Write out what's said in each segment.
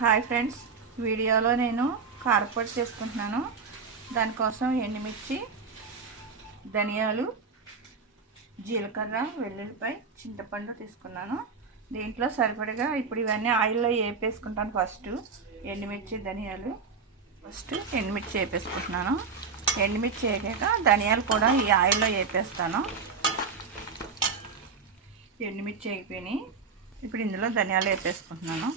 Hi friends. వీడియోలో నేను కారపొడి చేసుకుంటున్నాను. దానికోసం ఎండుమిర్చి ధనియాలు జీలకర్ర వెల్లుల్లిపై చింతపండు తీసుకున్నాను. దీంట్లో సరిపడగా ఇప్పుడు ఇవన్నీ ఆయిల్లో వేపేసుకుంటాను ఫస్ట్. ఎండుమిర్చి ధనియాలు. ఫస్ట్ ఎండుమిర్చి వేపేసుకుంటున్నాను ఎండుమిర్చి వేగాక ధనియాలు కూడా ఈ ఆయిల్లో వేపేస్తాను ఎండుమిర్చి వేగిపోయినాయి ఇప్పుడు ఇందులో ధనియాలు వేపేసుకుంటున్నాను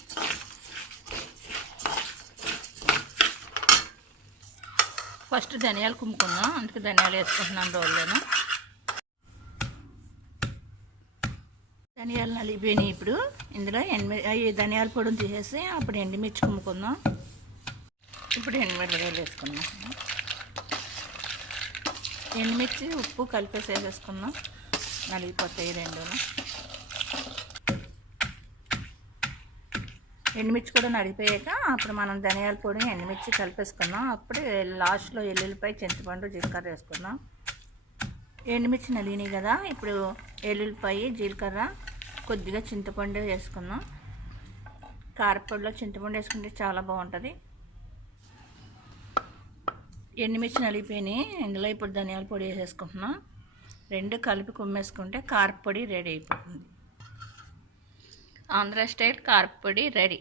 ఫస్ట్ ధనియాలు కుమ్ముకుందాం అందుకే ధనియాలు వేసుకుంటున్నాను రోల్లోను. ధనియాలు నలిగిపోయినాయి ఇప్పుడు. ఇందులో ఎండి అవి ధనియాల పొడిని తీసేసి అప్పుడు ఎండుమిర్చి కుమ్ముకుందాం ఇప్పుడు ఎండుమిరపకాయలు వేసుకుందాం. ఎండుమిర్చి ఉప్పు కలిపేసి వేసేసుకుందాం. నలిగిపోతాయి రెండును. ఎండుమిర్చి కూడా నడిపోయాక అప్పుడు మనం ధనియాల పొడి ఎండుమిర్చి కలిపేసుకుందాం. అప్పుడు లాస్ట్లో ఎల్లుల్లిపాయ చింతపండు జీలకర్ర వేసుకుందాం. ఎండుమిర్చి నలిగినాయి కదా ఇప్పుడు ఎల్లుల్లిపాయ జీలకర్ర కొద్దిగా చింతపండు వేసుకుందాం. కారపొడిలో చింతపండు వేసుకుంటే చాలా బాగుంటుంది. ఎండుమిర్చి నలిగిపోయినాయి. ఇందులో ఇప్పుడు ధనియాల పొడి వేసేసుకుంటున్నాం. రెండు కలిపి కుమ్మేసుకుంటే కారపొడి రెడీ అయిపోతుంది. ఆంధ్ర స్టైల్ కారపొడి రెడీ.